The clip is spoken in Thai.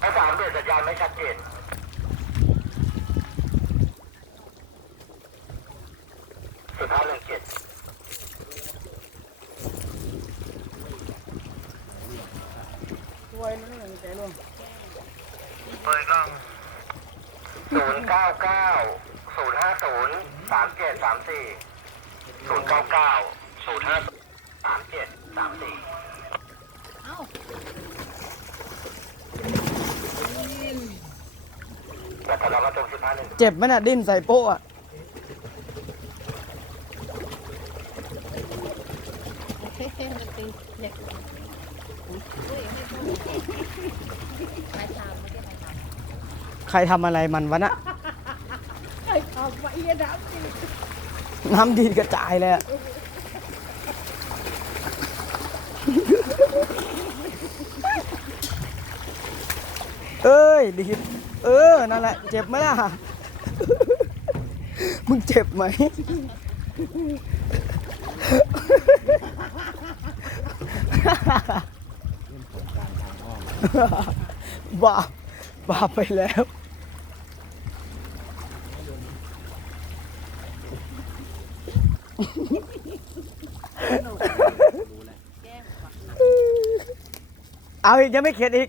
ไอ้สามเดือนสัญญาณไม่ชัดเจนสิบห้าหนึ่งเจ็ดช่วยนั่นหนึ่งใจร่วงเปิดกล้องศูนย์เก้าเก้าศูนย์ห้าศูนย์สามเจ็ดสามสี่ศูนย์เก้าเก้าศูนย์ห้าสามเจ็ดสามสี่เอ้า แต่ถ้าเรามาตรงสิบห้าหนึ่งเจ็บไหมน่ะดิ้นใส่โป๊ะอะเฮ้ยมันตีเด็กอุ้ยไม่พูดใครทำไม่ใช่ใครทใครทำอะไรมันวะน่ะำใครทำวะเอียดับสิน้ำดีดกระจายเลยอะเอ้ยดีด เออ นั่นแหละ เจ็บไหมล่ะ มึงเจ็บไหมบ้าบ้าไปแล้ว เอาอีกยังไม่เข็ดอีก